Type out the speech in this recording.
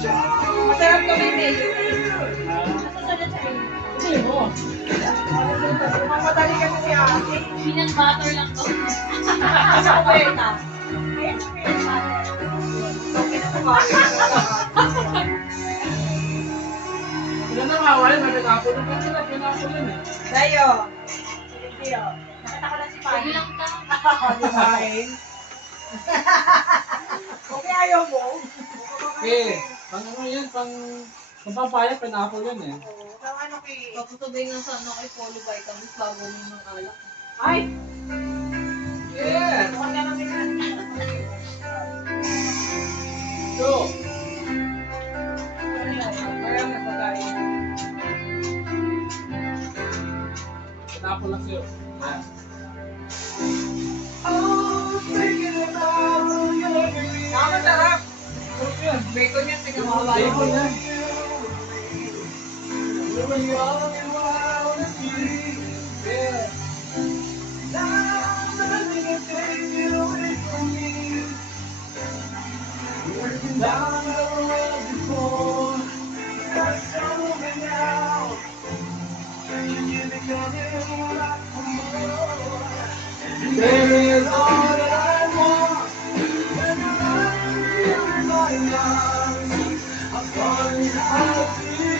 Masarap kami medyo. Nasusunod sa inyo. Hindi mo. Mamadali kasi si ate. Peanut butter lang to. Sa kuweta. Ayan yung peanut butter. Okay na kumakain na lahat. Wala nang hawalin, may pinapulong pa sila, pinapulong eh. Dayo. Sige, oh. Nakita ko lang si Pai. Sige lang ka. Kumain. Okay, ayaw mo. Eh, pang ano yan, pang papaya, pinapol yan eh. Ang ano kay... Papatubay nga sana kay Polo Vitamins bago mo ng alak. Ay! Yeah! Mukhang gano'n din So, Kaya na pagkain. pinapol lang sa'yo. Yan. Nakamasarap. Sarap yan. Bacon yan, tingnan mo. Bacon yan. Yeah. Baby is all that I want. When you're lying in my arms, I'm falling out to you.